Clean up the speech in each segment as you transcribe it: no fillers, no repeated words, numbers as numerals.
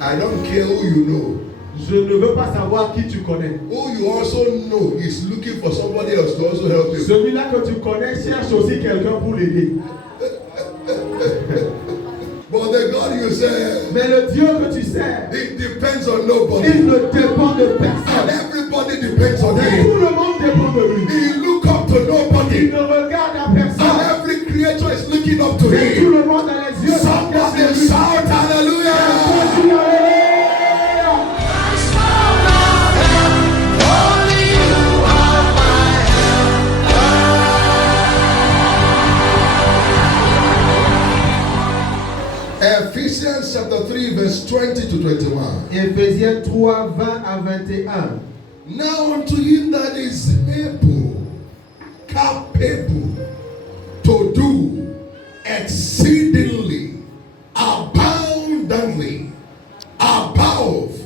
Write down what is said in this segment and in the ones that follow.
I don't care who you know. Je ne veux pas savoir qui tu connais. Who you also know is looking for somebody else to also help him. Celui-là que tu connais cherche aussi quelqu'un pour l'aider. But the God you serve, Mais le Dieu que tu sers, it depends on nobody. il ne dépend de And personne. everybody depends on Et him. tout le monde dépend de lui. He look up to Il nobody. ne regarde à And personne. every creature is looking up to Et tout him. le monde a les yeux. Somebody shout hallelujah. Ephesians chapter 3 verse 20 to 21. Éphésiens 3, 20 à 21. Now unto him that is able, capable to do exceedingly, abundantly, above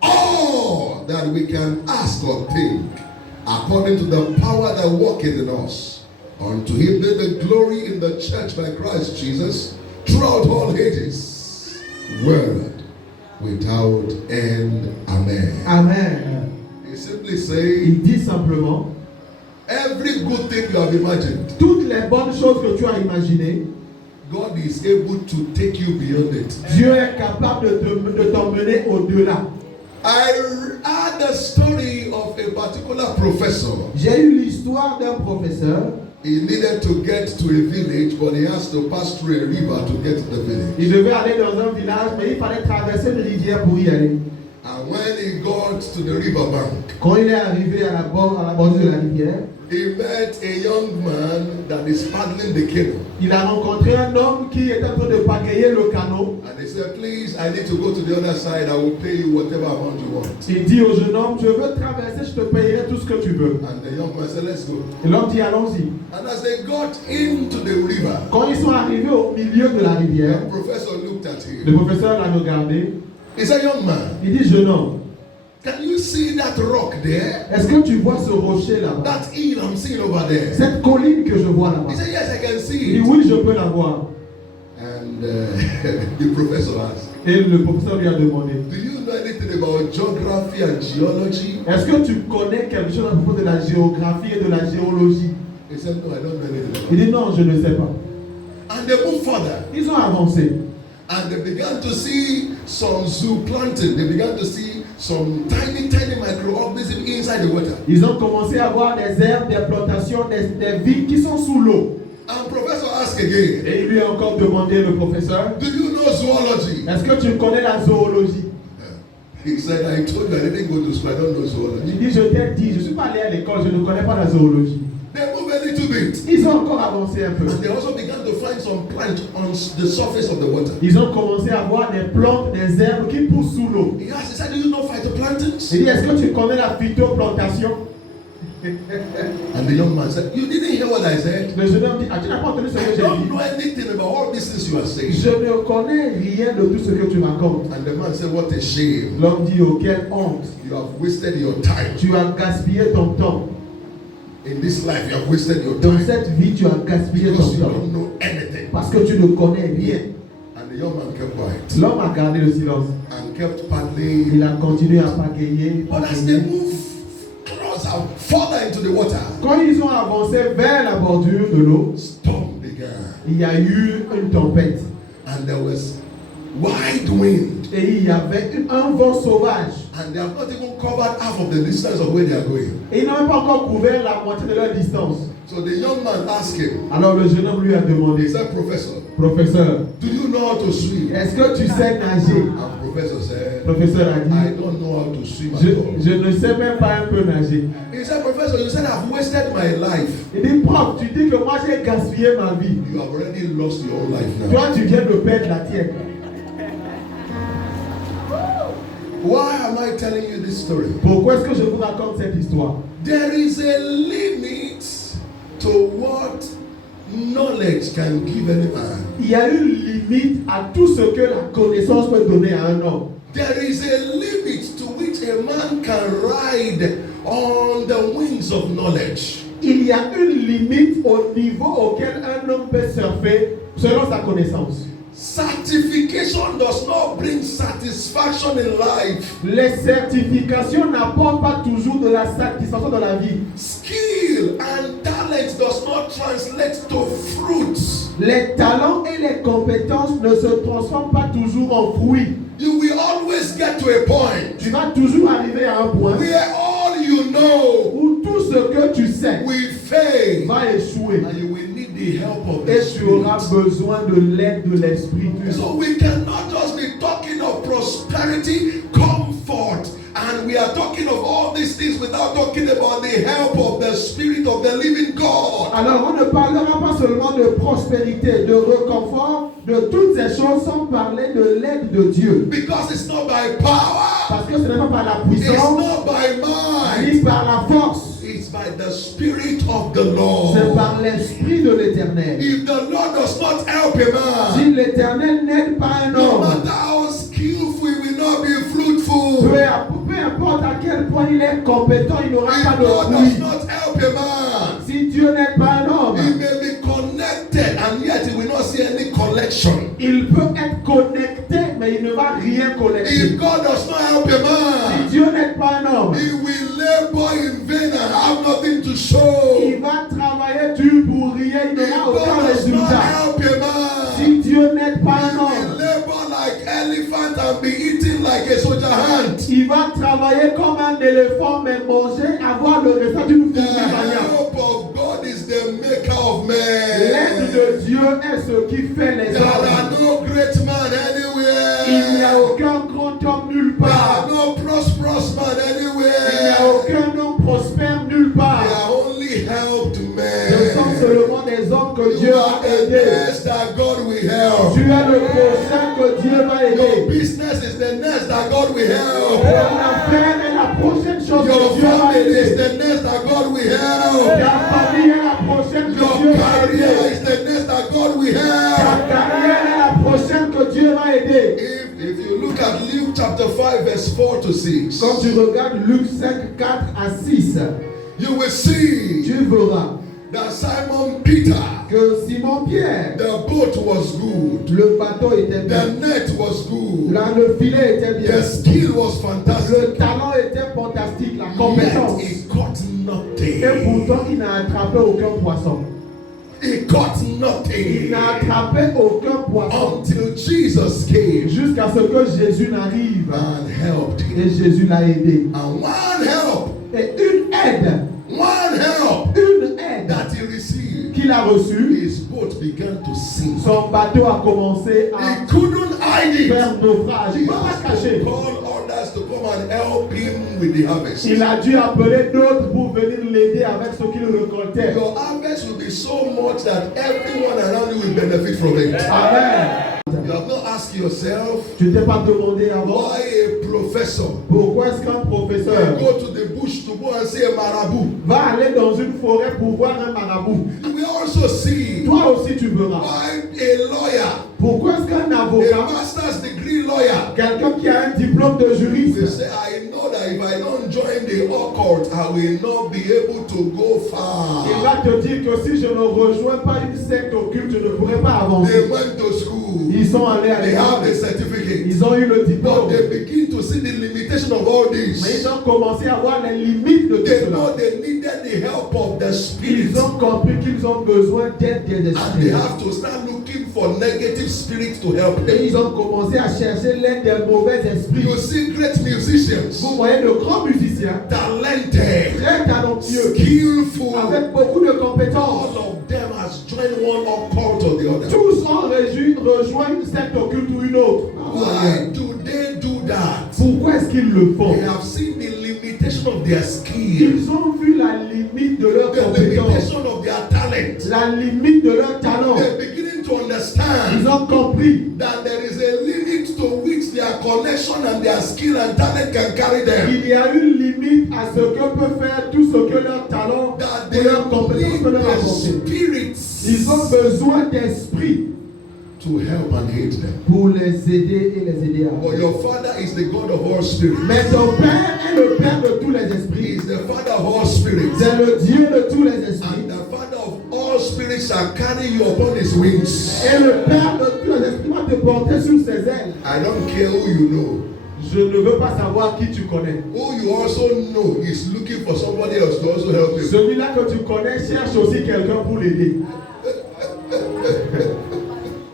all that we can ask or think, according to the power that worketh in us. Unto him be the glory in the church by Christ Jesus throughout all ages, world without end. Amen. Amen. He simply say, Il dit simplement, every good thing you have imagined, toutes les bonnes choses que tu as imaginées, God is able to take you beyond it. Dieu est capable de t'emmener au-delà. I heard the story of a particular professor. J'ai eu l'histoire d'un professeur. He needed to get to a village, but he has to pass through a river to get to the village. Il devait aller dans un village, mais il fallait traverser une rivière pour y aller. And when he got to the river bank, Quand il est arrivé à la bordure de la rivière, he met a young man that is paddling the canoe. il a rencontré un homme qui était en train de pagayer le canot. And he said, please, I need to go to the other side. I will pay you whatever amount you want. Il dit au jeune homme, je veux traverser, je te payerai tout ce que tu veux. And the young man said, let's go. Et l'homme dit, allons-y. And as they got into the river, Quand ils sont arrivés au milieu de la rivière, the professor looked at him. le professeur l'a regardé. He said, young man, Il dit, jeune homme, can you see that rock there? est-ce que tu vois ce rocher là-bas? That hill I'm seeing over there. Cette colline que je vois là-bas. He said, yes, I can Il see dit, it. oui, je peux la voir. And the professor asked, Et le professeur lui a demandé, do you know anything about geography and geology? est-ce que tu connais quelque chose à propos de la géographie et de la géologie? He said, no, I don't know anything about Il it. dit, non, je ne sais pas. And they moved further. Ils ont avancé. And they began to see some zooplankton. They began to see some tiny microorganisms inside the water. Ils ont commencé à voir des herbes, des plantations, des vies qui sont sous l'eau. And professor asked again, Et il lui a encore demandé, le professeur, do you know zoology? est-ce que tu connais la zoologie? He said, I told you I didn't go to school. I don't know Il zoology. dit, je t'ai dit, je ne suis pas allé à l'école, je ne connais pas la zoologie. They moved a little bit. Ils ont encore avancé un peu. And they also began to find some plants on the surface of the water. Ils ont commencé à voir des plantes, des herbes qui poussent sous l'eau. He asked, he said, do you know phytoplanktons? Il dit, est-ce que tu connais la phytoplantation? And the young man said, you didn't hear what I said? Le jeune homme dit, ah, tu n'as pas entendu ce que I j'ai don't dit? know anything about all these things you are saying. Je ne connais rien de tout ce que tu racontes. And the man said, what a shame. L'homme dit, oh, quelle honte. You have wasted your time. Tu as gaspillé ton temps. In this life, you have wasted your Dans time. cette vie, tu as gaspillé ton Because you temps. don't know anything. Parce que tu ne connais rien. And the young man kept quiet. L'homme a gardé le silence. And kept paddling. Il a continué à pagayer. But as they moved closer, further into the water, Quand ils ont avancé vers la bordure de l'eau, storm began. il y a eu une tempête. And there was wide wind. Et il y avait un vent sauvage. And they have not even covered half of the distance of where they are going. Et ils n'ont même pas encore couvert la moitié de leur distance. So the young man asked him, Alors le jeune homme lui a he demandé, said, Professor, professeur, do you know how to swim? est-ce que tu sais nager? And professor said, Le professeur a I dit, don't know how to swim at all. je ne sais même pas un peu nager. He said, Professor, you said I've wasted my life. Il dit, prof, tu dis que moi j'ai gaspillé ma vie. You have already lost your own life now. Toi, tu viens de perdre la tienne. Why am I telling you this story? Pourquoi est-ce que je vous raconte cette histoire? There is a limit to what knowledge can give any man. Il y a une limite à tout ce que la connaissance peut donner à un homme. There is a limit to which a man can ride on the wings of knowledge. Il y a une limite au niveau auquel un homme peut surfer selon sa connaissance. Certification does not bring satisfaction in life. Les certifications n'apportent pas toujours de la satisfaction dans la vie. Skill and talent does not translate to fruits. Les talents et les compétences ne se transforment pas toujours en fruits. You will always get to a point Tu vas toujours arriver à un point where all you know où tout ce que tu sais will fail, va échouer. and you will need the help of Et the tu auras Spirit. besoin de l'aide de l'Esprit. So we cannot just be talking of prosperity, comfort, and we are talking of all these things without talking about the help of the Spirit of the living God. Alors on ne parlera pas seulement de prospérité, de réconfort, de toutes ces choses sans parler de l'aide de Dieu. Because it's not by power, Parce que ce n'est pas par la it's puissance, not by ni might, par la force. it's by the Spirit of the C'est Lord. par l'Esprit de l'Éternel. If the Lord does not help a man, Si l'Éternel n'aide pas un no homme, matter how skillful, he will not be fruitful. peu importe à quel point il est compétent, il n'aura If pas de God does fruit. not help a man, Si Dieu n'aide pas un he homme, may be connected and yet he will not see any collection. il peut être connecté, mais il ne va rien collecter. If God does not help a Si man, Dieu n'aide pas un homme, he will labor in vain and have nothing to show. il va travailler dur pour rien, il If n'aura God aucun does not résultat. help a man, Si Dieu n'aide pas he un will homme, labor like elephant and be eaten like a soldier ant. il va travailler comme un éléphant, mais manger, avoir le résultat d'une The fourmi manière. help of God is the maker of L'aide men. de Dieu est ce qui fait les There are hommes. no great man Il n'y a anywhere. aucun grand homme nulle There part. are no prosperous man Il n'y a anywhere. aucun homme prospère nulle They part. are only helped Ce sont men. seulement des hommes que Dieu You a are the aidés. next that God will help. Tu es le prochain que Dieu va Your aider. business is the next that God will help. Ton affaire est la prochaine chose Your que Dieu va family is aider. the next that God will help. Ta famille est la prochaine que Your Dieu va career aider. is the next that God will Ta help. carrière est la prochaine que Dieu va aider. If you look at Luke chapter 5 verse 4 to 6, Quand tu regardes Luc 5, 4 à 6, you will see tu verras that Simon Peter, que Simon-Pierre, the boat was good, le bateau était the bien. net was good, Là, le filet était bien. the skill was fantastic, Le talent était fantastique, la yet compétence. he caught Et nothing. pourtant, il n'a attrapé aucun poisson. He caught Il nothing n'a attrapé aucun poisson. until Jesus came Jusqu'à ce que Jésus n'arrive. and helped him. Et Jésus l'a aidé. And one help Et une aide that he received, qu'il a reçue, his boat began to sink. son bateau a commencé He à couldn't hide it. faire naufrage. Il ne peut pas se cacher. Call others to come and help him with the harvest. Il a dû appeler d'autres pour venir l'aider avec ce qu'il récoltait. Your harvest will be so much that everyone around you will benefit from it. Amen. You have not asked yourself, Tu ne t'es pas demandé avant why a professor pourquoi est-ce qu'un professeur go to the bush to go and see a marabout? va aller dans une forêt pour voir un marabout. We also see Toi aussi tu verras. why a lawyer, Pourquoi est-ce qu'un a avocat, master's degree lawyer, quelqu'un qui a un diplôme de will juriste, say, I know that if I don't join the occult, I will not be able to go far. il va te dire que si je ne rejoins pas une secte occulte, je ne pourrai pas They avancer. went to school. Ils sont allés à They have l'école. the certificate. Ils ont eu le But diplôme. they begin to see the limitation of all Mais this. ils ont commencé à voir les limites de tout They cela. know they needed the help of the Spirit. Ils ont compris qu'ils ont besoin d'aide des And they esprits. have to start looking for negative spirits to help Et them. ils ont commencé à chercher l'aide des mauvais esprits. You see great musicians, Vous voyez de grands musiciens, talented, très talentueux, skillful. avec beaucoup de compétences. All of them has joined one occult or the other. Tous ont rejoint une secte occulte ou une autre. Why do they do that? Pourquoi est-ce qu'ils le font? They have seen the limitation of their skill, Ils ont vu la limite de leur the compétence, limitation of their talent. la limite de leur talent. They're beginning to Ils understand ont compris that there is a limit to which their connection and their skill and talent can carry them. qu'il y a une limite à ce que peut faire tout ce que leur talent That et they leur compétence need peut leur the apporter. spirits Ils ont besoin d'esprit to help and aid them. pour les aider et les aider à But your Father is the God of all spirits. Mais ton Père est le Père de tous les He esprits. is the Father of all spirits. C'est le Dieu de tous les esprits. And the Father of all spirits shall carry you upon his wings. Et le Père de tous les esprits va te porter sur ses ailes. I don't care who you know. Je ne veux pas savoir qui tu connais. Who you also know is looking for somebody else to also help him. Celui-là que tu connais cherche aussi quelqu'un pour l'aider.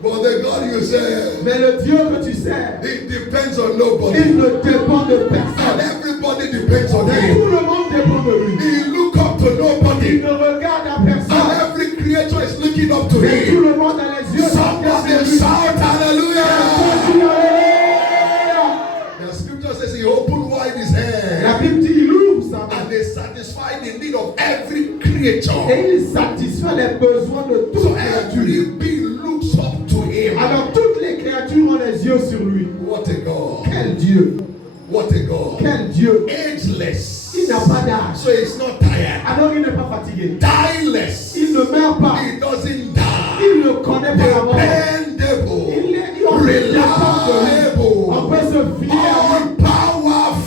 But the God you serve, Mais le Dieu que tu sers, it depends on nobody. il ne dépend de And personne. everybody depends on Et him. tout le monde dépend de lui. He look up to Il nobody. ne regarde à And personne. every creature is looking up to Et tout him. le monde a les yeux Somebody sur lui. shout hallelujah. Alléluia. The scripture says he opened wide his La hand Bible dit il ouvre sa main. and they satisfied the need of every creature. Et il satisfait les besoins de So toute créature. every being looks up to him. Alors toutes les créatures ont les yeux sur lui. What a God. Quel Dieu! What a God. Quel Dieu! Ageless. Il n'a pas d'âge. So he's not tired. Alors il n'est pas fatigué. Timeless. Il ne meurt pas. He doesn't die. Il ne connaît pas la mort. Dependable. On peut se fier à lui.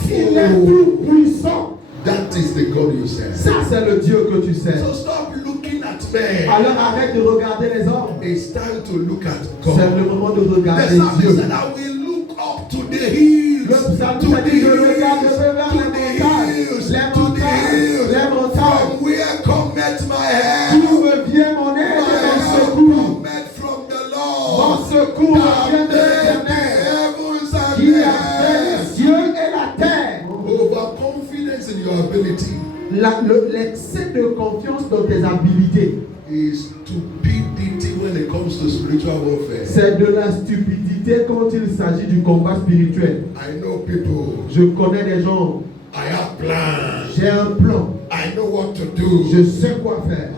Il est All-powerful. tout puissant. That is the God you serve. Ça, c'est le Dieu que tu sais. So stop looking at men. Alors arrête de regarder les hommes. It's time to look at C'est le God. moment de The regarder psalmist Dieu. said, I will look up to the hills. Le To psalmiste a the dit, je regarde hills. vers To les the montagnes. hills. Les To the montagnes. hills. Les montagnes. From where cometh my help? D'où me vient mon aide et My mon help secours? cometh from the Mon Lord. secours That vient de made the l'Éternel, heavens and qui the a fait les earth. cieux et la terre. Overconfidence in your ability L'excès de confiance dans tes habilités, is stupidity when it comes to spiritual warfare. c'est de la stupidité quand il s'agit du combat spirituel. I know people. Je connais des gens, I have plans. j'ai un plan, I know what to do. je sais quoi faire.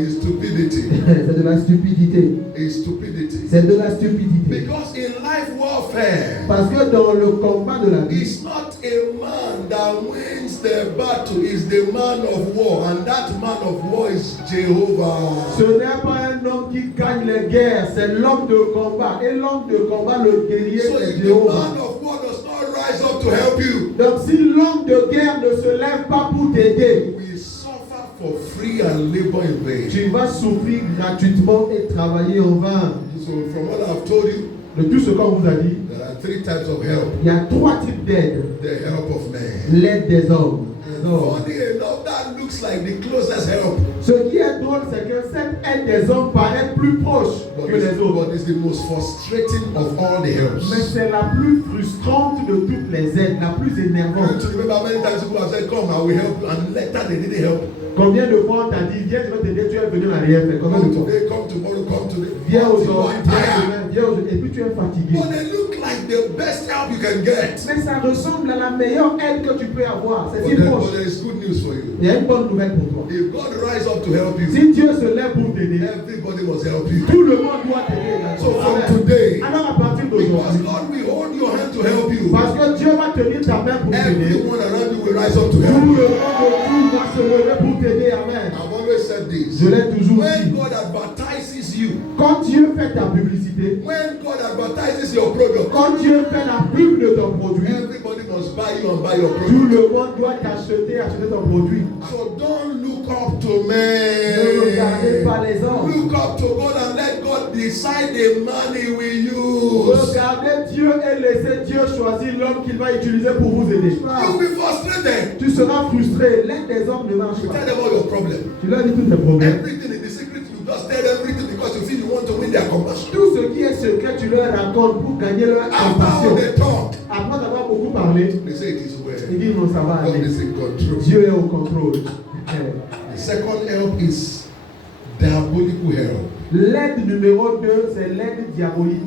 It's stupidity. C'est de la stupidité. It's stupidity. C'est de la stupidité. Because in life warfare, Parce que dans le combat de la vie, it's not a man that wins the battle, it's the man of war, and that man of war is Jehovah. ce n'est pas un homme qui gagne les guerres, c'est l'homme de combat. Et l'homme de combat, le guerrier, So c'est if the Jéhovah. man of war does not rise up to help you, Donc si l'homme de guerre ne se lève pas pour t'aider, we suffer for free and labor in vain. tu vas souffrir gratuitement et travailler en vain. So from what I've told you, De tout ce qu'on vous a dit, there are three types of help. il y a trois types d'aide. The help of man. L'aide des hommes. Funny enough, that looks like the closest help. Ce qui est drôle, c'est que cette aide des hommes paraît plus proche que les autres. But it's the most frustrating of all the helps. Mais c'est la plus frustrante de toutes les aides, la plus I énervante. want to remember many times people have said, come, I will help you, and later they didn't help. Combien de fois on t'a dit, viens, je vais t'aider, tu es venu, n'a rien fait. Combien Come de fois? today, come tomorrow, come today. Viens Until you aujourd'hui, are viens tired. demain, viens aujourd'hui, et puis tu es fatigué. But they look like the best help you can get. Mais ça ressemble à la meilleure aide que tu peux avoir. C'est si But proche. there is good news for you. Il y a une bonne nouvelle pour toi. If God rise up to help you, Si Dieu se lève pour t'aider, everybody must help you. tout le monde doit t'aider. So from Amen. today, Alors à partir because d'aujourd'hui, God will hold your hand to help you, parce que Dieu va tenir ta main pour t'aider, everyone around you will rise up to tout help le you. monde autour va se lever pour t'aider. Amen. I've always said this. Je l'ai toujours When dit. God advertises you, Quand Dieu fait ta publicité, when God advertises your product, quand Dieu fait la pub de ton produit, everybody must buy you and buy your tout product. le monde doit t'acheter, acheter ton produit. So don't look up to Ne regardez men. pas les hommes. Look up to God and let God decide the man He will use. Regardez Dieu et laissez Dieu choisir l'homme qu'il va utiliser pour vous aider. You'll be frustrated. Tu seras frustré. L'aide des hommes ne marche You pas. tell them all your problem. Tu leur dis tous tes problèmes. Everything in the secret, you just tell everything because you feel you want to win their compassion. Tout ce qui est secret, tu leur racontes pour gagner leur After compassion. they talk, Après avoir beaucoup parlé, they say it is well. ils disent non, ça va God aller. is in control. Dieu est au contrôle. The second help is diabolical help. L'aide numéro 2, c'est l'aide diabolique.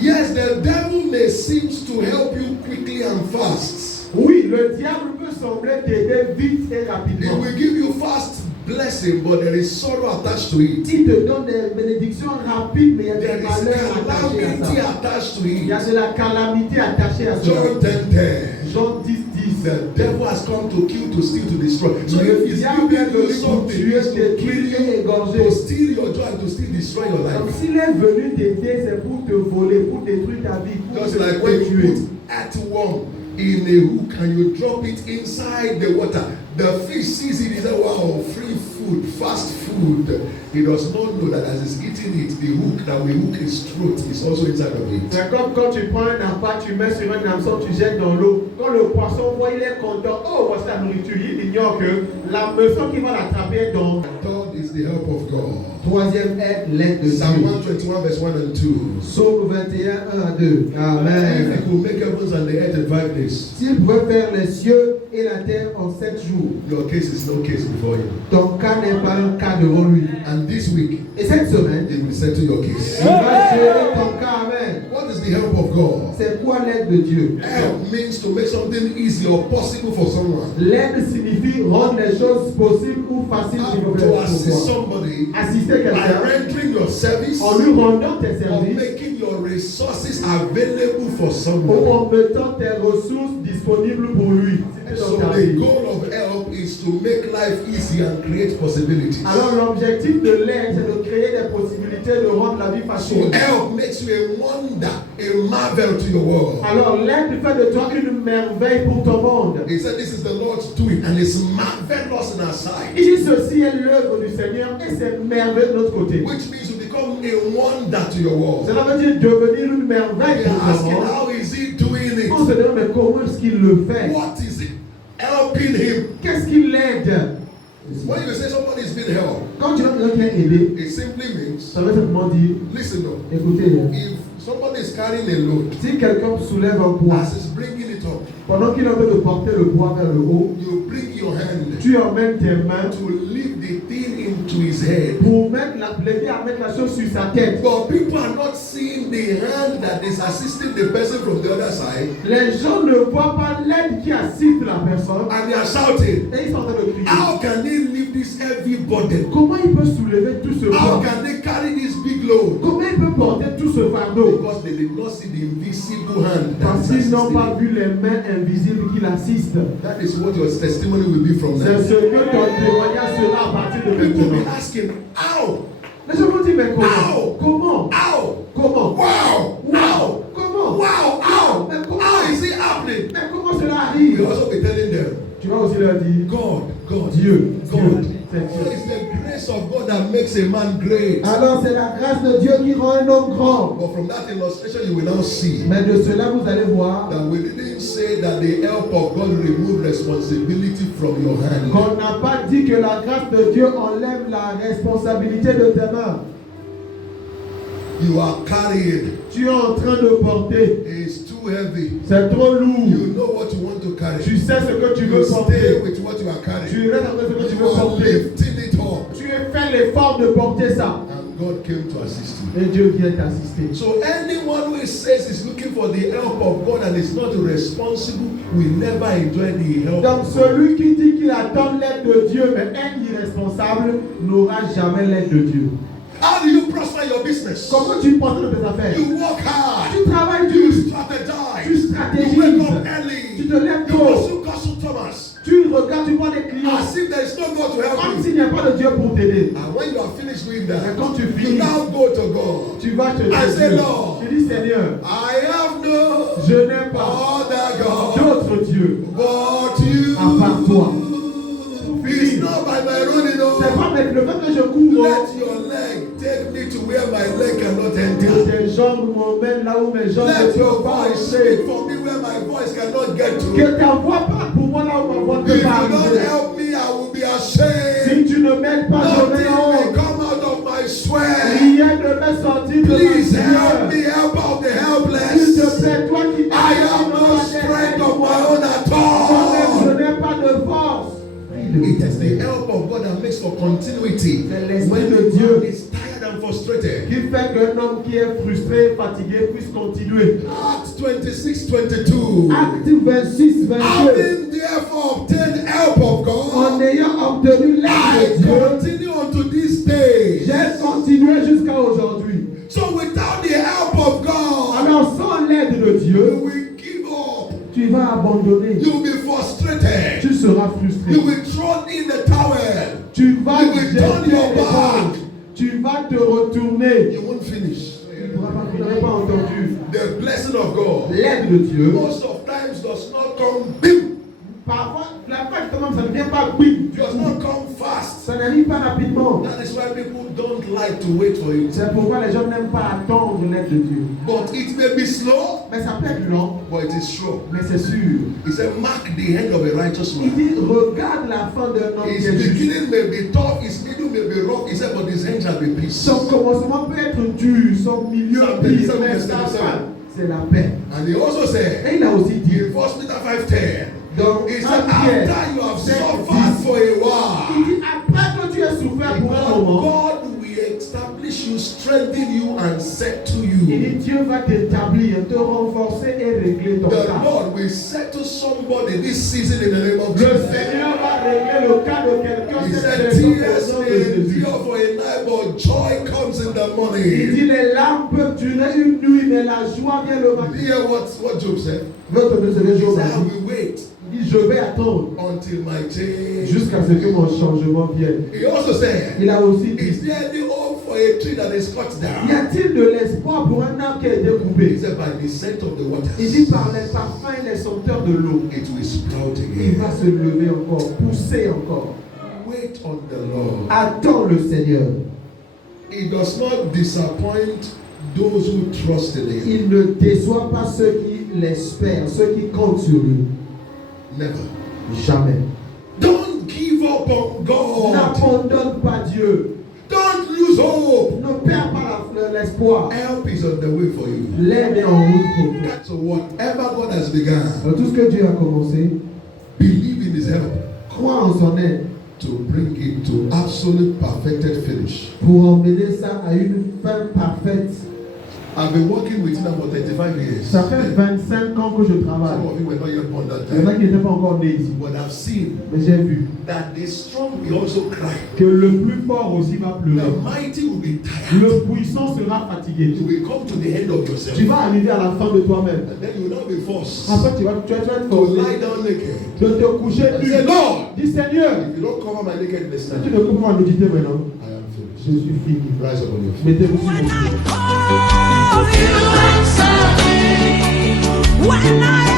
Yes, the devil may seem to help you quickly and fast. Oui, le diable peut sembler t'aider vite et He rapidement. will give you fast blessing, but there is sorrow attached to it. Il te donne des bénédictions rapides, mais il y a There des is malheurs attachés à calamity ça. attached to Il y a it. de la calamité attachée à cela. John 10:10. Jean 10:10. The devil has come to kill, to steal, to destroy. So Le if he's diable est giving you venu pour something, tuer, it's to kill détruire et you, égorger. to steal your joy, and to still destroy your Donc life. s'il est venu t'aider, c'est pour te voler, pour détruire ta vie, pour Just te like when you tuer. put earthworm in a hook and you drop it inside the water, The fish sees it, he says, wow, free food, fast food. He does not know that as he's eating it, the hook that will hook his throat is also inside of it. C'est comme quand tu prends un appât, tu mets sur un hameçon, tu jettes dans l'eau. Quand le poisson voit, il est content. Oh, voici la nourriture. Il ignore que la meçon qui va l'attraper est dans. Third is the help of God. Troisième est l'aide de Psalm Dieu. 121 verse 1 and 2. Psaume 21, 1 à 2. If Amen. he could make heavens and the earth in 5 days, S'il pouvait faire les cieux et la terre en 7 jours, your case is no case before him. ton cas n'est pas un cas devant lui. And this week, Et cette semaine, he will settle your case. il va gérer ton cas. Amen. What is the help of God? C'est quoi l'aide de Dieu? Help means to make something easy or possible for someone. L'aide signifie rendre les choses possibles ou faciles To assist pour toi. somebody Assister by quelqu'un rendering your service en lui rendant tes or services making your resources available for ou someone. en mettant tes ressources disponibles pour lui. C'est So dans ta the vie. goal of help is to make life easy and create possibilities. Alors l'objectif de l'aide, c'est de créer des possibilités de rendre la vie So facile. help makes you a wonder, a marvel to your world. Alors l'aide fait de toi une merveille pour ton monde. He said this is the Lord's doing and it's marvelous in our sight. Il dit ceci est l'œuvre du Seigneur et c'est merveilleux de notre côté. Which means you become a wonder to your world. Cela veut dire devenir une merveille They are pour ton asking monde. how is he doing On se it? demande mais comment est-ce qu'il le fait? What is it? Helping him. Qu'est-ce qui l'aide? When you say somebody's been helped, Quand tu vas quelqu'un qui est aidé, it simply means, ça veut simplement dire, listen up, écoutez, if somebody is carrying a load, si quelqu'un soulève un poids, as he's bringing it up, pendant qu'il est en train de porter le poids vers le haut, you bring your hand tu emmènes tes mains to lift the thing into his head. pour l'aider à mettre la chose sur sa tête. But people are not seeing the hand that is assisting the person from the other side, Les gens ne voient pas l'aide qui assiste la personne and they are shouting, et ils sont en train de crier. how can they lift this heavy burden? Comment il peut soulever tout ce How poids? can they carry this big load? Comment il peut porter tout ce fardeau? Because they did not see the invisible hand that Parce is qu'ils n'ont assisting pas him. vu les mains invisibles qui l'assistent. That is what your testimony will be from C'est now. ce que ton témoignage sera à partir de People be maintenant. asking, how? Les gens vont dire, mais comment? How? Comment? How? Comment? Wow! How? Comment? Wow! How? Mais comment? How is it happening? Mais comment cela You arrive? will also be telling them, Tu vas aussi leur dire, God, Dieu, God. c'est Oh, Dieu. it's the grace of God that makes a man great. Alors c'est la grâce de Dieu qui rend un homme grand. But from that illustration, you will now see Mais de cela, vous allez voir that we didn't say that the help of God remove responsibility from your hand. qu'on n'a pas dit que la grâce de Dieu enlève la responsabilité de tes mains. You are carrying. Tu es en train de porter. It's too heavy. C'est trop lourd. You know what you want to carry. Tu sais ce que tu veux You stay porter. with what you are carrying. Tu restes avec ce que tu You veux are porter. lifting it up. Tu as fait l'effort de porter ça. And God came to assist you. Et Dieu vient t'assister. So anyone who says he's looking for the help of God and is not responsible will never enjoy the help Donc of God. celui qui dit qu'il attend l'aide de Dieu mais est irresponsable n'aura jamais l'aide de Dieu. How do you prosper your business? Comment tu portes de tes affaires? You work hard. Tu travailles You dur. strategize. Tu You stratégises. wake up early. Tu te lèves You tôt. pursue customers. Tu regardes, tu vois des clients. As if there is no God to help Comme you. s'il n'y a pas de Dieu pour t'aider. And when you are finished doing Mais that, quand tu you finis, now go to God. tu vas te I dire, say, Lord, tu dis Seigneur, I have no je n'ai pas other God d'autre Dieu but you. à part toi. It's not by my running C'est on. pas avec le fait que je cours. Let your leg take me to where my leg cannot Que enter. tes jambes m'emmènent là où mes jambes ne Let your peuvent pas voice entrer. speak for me where my voice cannot get to. Que ta voix parle pour moi là où ma voix ne If peut pas you don't arriver. help me, I will be ashamed. Si tu ne m'aides pas, je Nothing vais en will honte. come out of my sweat. Rien ne m'est sorti de Please ma help me, sueur. help out the S'il te helpless. plaît, toi qui I have no strength of my own at moi-même, je all. n'ai pas de force. It is the help of God that makes for continuity. C'est l'esprit When de the Dieu man is tired and frustrated. qui fait qu'un homme qui est frustré, fatigué, puisse continuer. Acts 26:22. Acte 26, 22. Having therefore obtained help of En God, ayant obtenu l'aide I de Dieu, continue unto this day. j'ai continué jusqu'à aujourd'hui. So without the help of God, Alors sans l'aide de you Dieu, will give up. tu vas abandonner. You will be frustrated. Tu seras You frustré. will throw in the towel. Tu vas You will turn jeter your les back. balles. Tu vas te retourner. You won't finish. Tu n'auras pas entendu. The blessing of God L'aide de Dieu, most of times does not come bim. Parfois, la foi justement, ça ne vient pas quick. It does not come fast. Ça n'arrive pas rapidement. That is why people don't like to wait for it. C'est pourquoi les gens n'aiment pas attendre l'aide de Dieu. But it may be slow, Mais ça peut être lent, but it is sure. mais c'est sûr. He said, mark the end of a righteous Il man. dit, regarde la fin d'un homme His qui est juste. beginning may be tough, his middle may be rough. He said, but his end shall be peace. Son commencement peut être dur, son milieu Psalm pire, 37, mais verset sa 7. fin, c'est la paix. And he also said, Et il a aussi dit, in 1 Peter 5:10, donc, he said, un Pierre, after you have sept, suffered 10, for a il while, dit, après que tu as souffert pour un moment, God will establish you, strengthen you, and settle il you. dit, Dieu va t'établir, te renforcer et régler ton The cas. Lord will settle somebody this season in the name of Le Jesus. Seigneur va régler le cas de quelqu'un He cette said, saison au tears nom de may Jésus. endure for a night, but joy comes in the Il morning. dit, les larmes peuvent durer une nuit, mais la joie vient le matin. Hear what Job said. Votre deuxième He jour, said, I will wait il dit, je vais attendre until my change. jusqu'à ce que mon changement vienne. He also said, Il a aussi dit, is there any hope for a tree that is cut y down? a-t-il de l'espoir pour un arbre qui a été He coupé? said, by the scent of the waters, Il dit, par les parfums et les senteurs de l'eau, it will sprout il va again. se lever encore, pousser encore. Wait on the Lord. Attends le Seigneur. He does not disappoint those who trust in Him. Il ne déçoit pas ceux qui l'espèrent, ceux qui comptent sur lui. Never. Jamais. Don't give up on God. N'abandonne pas Dieu. Don't lose hope. Ne perds pas l'espoir. Help is on the way for you. L'aide est en route pour toi. So whatever God has begun, Dans tout ce que Dieu a commencé, believe in His help crois en son aide to bring it to absolute perfected finish. pour emmener ça à une fin parfaite. I've been working with Him for 35 years. Ça fait 25 ans que je travaille. Some of you were not yet born that Il y en a time. qui n'étaient pas encore nés ici. But I've seen Mais j'ai vu that the strong will also cry. que le plus fort aussi va The pleurer. mighty will be tired. Le puissant sera fatigué. You will come to the end of yourself. Tu vas arriver à la fin de toi-même. And then you will not be forced Après, tu vas être to forcé lie down naked. de te coucher And nu. say, Lord, Dis Seigneur, if you don't cover my nakedness si tu now, ne couvres pas nudité maintenant, I am finished. je suis fini. Rise up on your feet. Mettez-vous sur vos pieds. When I